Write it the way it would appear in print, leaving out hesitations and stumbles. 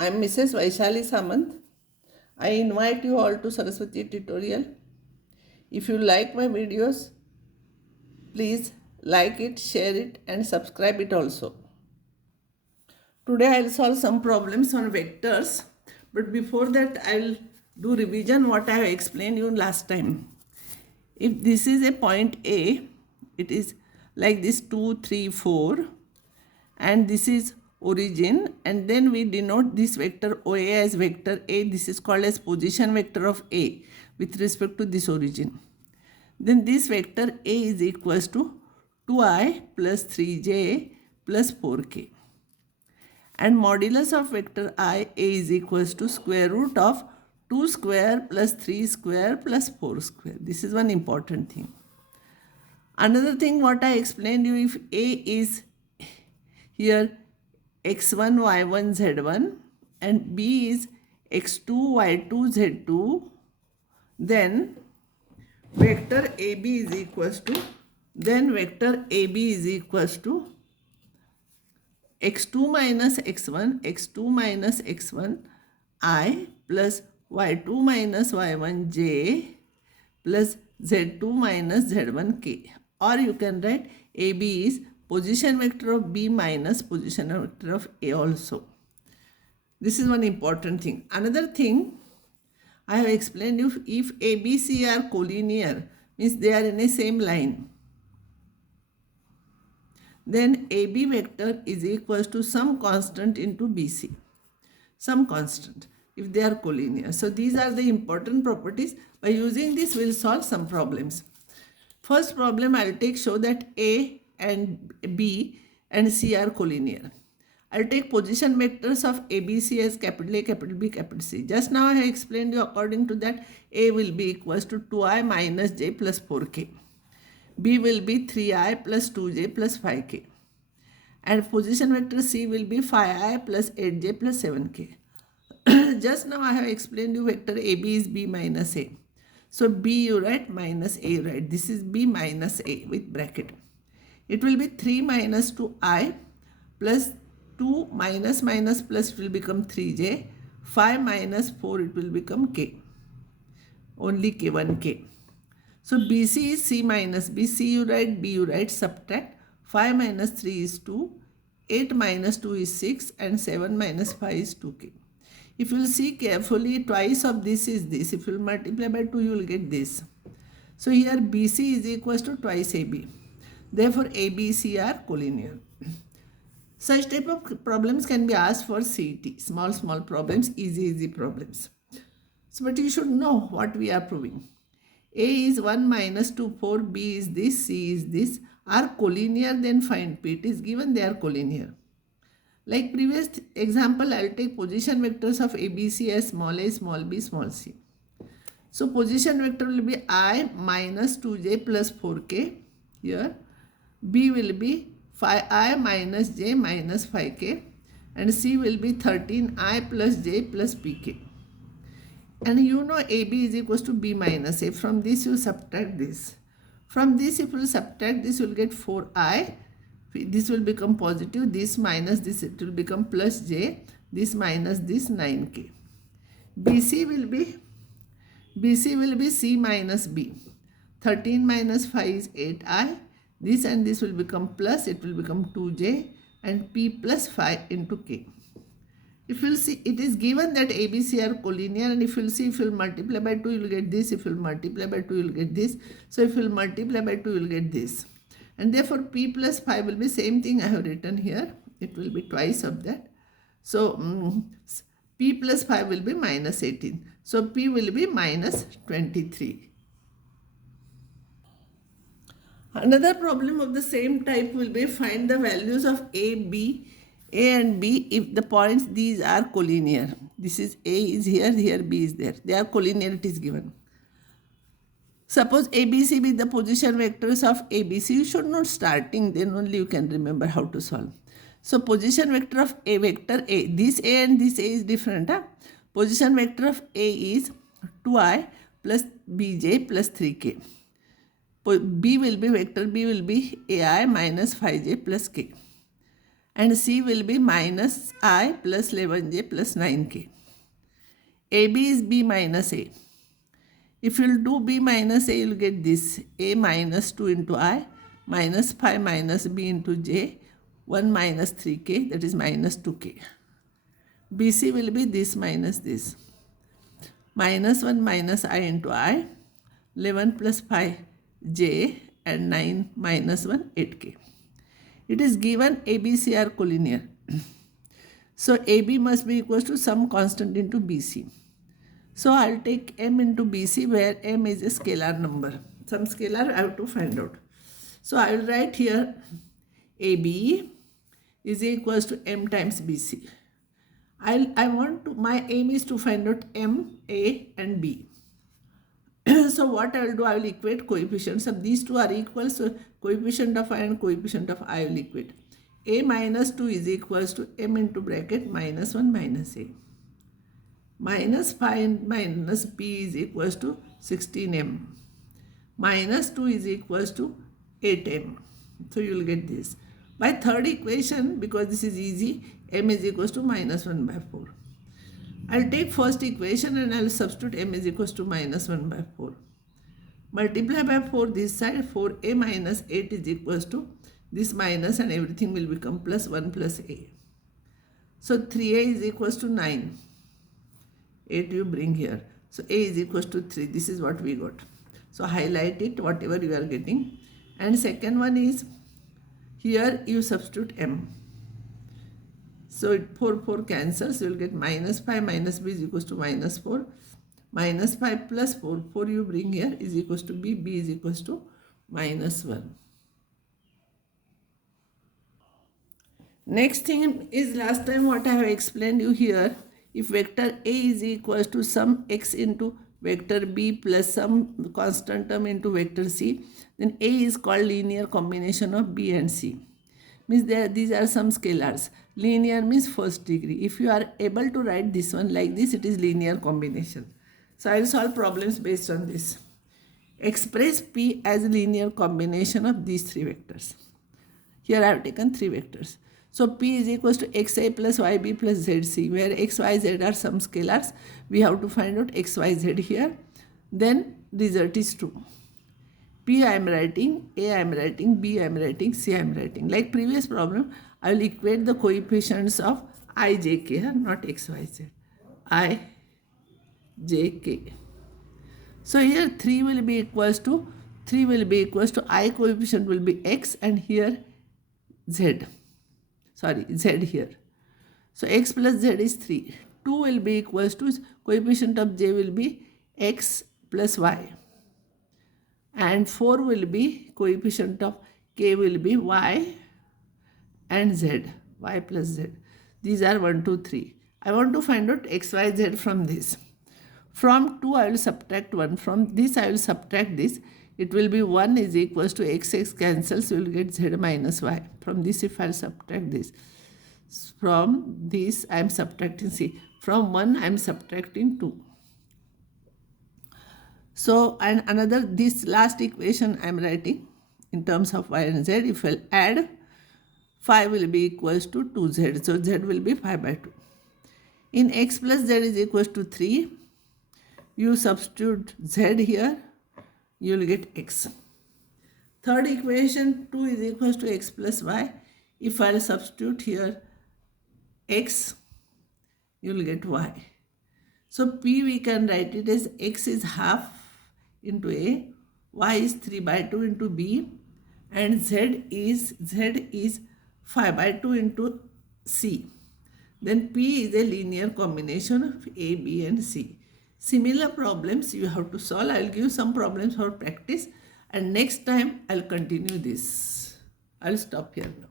I am Mrs. Vaishali Samant. I invite you all to Saraswati tutorial. If you like my videos, please like it, share it and subscribe it also. Today I will solve some problems on vectors, but before that I will do revision what I have explained you last time. If this is a point A, it is like this 2, 3, 4, and this is origin, and then we denote this vector OA as vector A. This is called as position vector of A with respect to this origin. Then this vector A is equals to 2i plus 3j plus 4k, and modulus of vector I A is equals to square root of 2 square plus 3 square plus 4 square. This is one important thing. Another thing what I explained you, if A is here x1, y1, z1 and B is x2, y2, z2, then vector AB is equals to, x2 minus x1, x2 minus x1 I plus y2 minus y1 j plus z2 minus z1 k, or you can write AB is position vector of B minus position vector of A also. This is one important thing. Another thing I have explained you, if A, B, C are collinear, means they are in a same line, then AB vector is equals to some constant into BC. Some constant if they are collinear. So these are the important properties. By using this, we will solve some problems. First problem I will take, show that A and B and C are collinear. I will take position vectors of ABC as capital A, capital B, capital C. Just now I have explained you, according to that, A will be equals to 2i minus j plus 4k. B will be 3i plus 2j plus 5k. And position vector C will be 5i plus 8j plus 7k. Just now I have explained you vector AB is B minus A. So B you write minus A you write. This is B minus A with bracket. It will be 3 minus 2i plus 2 minus minus plus, it will become 3j. 5 minus 4, it will become k. Only k, 1k. So BC is C minus B. C you write, B you write, subtract. 5 minus 3 is 2. 8 minus 2 is 6 and 7 minus 5 is 2k. If you will see carefully, twice of this is this. If you will multiply by 2, you will get this. So here BC is equals to twice AB. Therefore ABC are collinear. Such type of problems can be asked for CET. Small problems, easy problems. So but you should know what we are proving. A is 1 minus 2, 4, B is this, C is this. Are collinear, then find P. It is given they are collinear. Like previous example, I will take position vectors of ABC as small a, small b, small c. So position vector will be I minus 2j plus 4k here. B will be 5i minus j minus 5k. And C will be 13i plus j plus pk. And you know AB is equals to B minus A. From this you subtract this. From this if you subtract this, you will get 4i. This will become positive. This minus this, it will become plus j. This minus this, 9k. BC will be C minus B. 13 minus 5 is 8i. This and this will become plus. It will become 2j and P plus 5 into k. If you will see, it is given that ABC are collinear, and if you will see, if you will multiply by 2, you will get this. If you will multiply by 2, you will get this. So if you will multiply by 2, you will get this. And therefore P plus 5 will be same thing I have written here. It will be twice of that. So P plus 5 will be minus 18. So P will be minus 23. Another problem of the same type will be find the values of A and B if the points these are collinear. This is A is here, here B is there. They are collinear, it is given. Suppose ABC be the position vectors of ABC. You should not starting, then only you can remember how to solve. So position vector of A, vector A. This A and this A is different. Huh? Position vector of A is 2i plus bj plus 3k. B will be vector B will be AI minus 5j plus k. and C will be minus I plus 11j plus 9k. AB is B minus A. If you'll do B minus A, you'll get this. A minus 2 into I minus 5 minus B into J, 1 minus 3k, that is minus 2k. BC will be this minus this. Minus 1 minus I into I, 11 plus 5j, and 9 minus 1, 8k. It is given ABC are collinear. So AB must be equal to some constant into BC. So I'll take M into BC, where M is a scalar number. Some scalar I have to find out. So I will write here AB is equals to M times BC. My aim is to find out M, A and B. So what I will do, I will equate coefficients of these two are equal. So coefficient of I and coefficient of I will equate. A minus 2 is equals to M into bracket minus 1 minus A. Minus 5 minus B is equals to 16M. Minus 2 is equals to 8M. So you will get this. By third equation, because this is easy, M is equals to minus 1 by 4. I'll take first equation and I'll substitute M is equals to minus 1 by 4. Multiply by 4 this side, 4A minus 8 is equals to this minus, and everything will become plus 1 plus A. So 3A is equals to 9. 8 you bring here. So A is equals to 3. This is what we got. So highlight it, whatever you are getting. And second one is, here you substitute M. So 4 cancels, you will get minus 5 minus B is equals to minus 4. Minus 5 plus 4, 4 you bring here is equals to B, B is equals to minus 1. Next thing is, last time what I have explained you here, if vector A is equals to some x into vector B plus some constant term into vector C, then A is called linear combination of B and C. Means these are some scalars. Linear means first degree. If you are able to write this one like this, it is linear combination. So I will solve problems based on this. Express P as a linear combination of these three vectors. Here I have taken three vectors. So P is equals to xi plus yb plus zc, where x, y, z are some scalars. We have to find out x, y, z here. Then result is true. P I am writing, A I am writing, B I am writing, C I am writing. Like previous problem, I will equate the coefficients of I, j, k here, not x, y, z. I, j, k. So here 3 will be equals to I coefficient will be x, and here z. Sorry, z here. So x plus z is 3. 2 will be equals to coefficient of j will be x plus y. And 4 will be coefficient of k will be y and z, y plus z. These are 1, 2, 3. I want to find out x, y, z from this. From 2 I will subtract 1. From this I will subtract this. It will be 1 is equals to x cancels, you will get z minus y. From this if I will subtract this. From this I am subtracting c. From 1 I am subtracting 2. So, and another, this last equation I am writing in terms of y and z. If I will add, 5 will be equals to 2z. So, z will be 5 by 2. In x plus z is equals to 3, you substitute z here, you will get x. Third equation, 2 is equals to x plus y. If I will substitute here x, you will get y. So, P we can write it as x is half into A, y is 3 by 2 into B, and z is 5 by 2 into C. Then P is a linear combination of A, B and C. Similar problems you have to solve. I will give some problems for practice, and next time I will continue this. I will stop here now.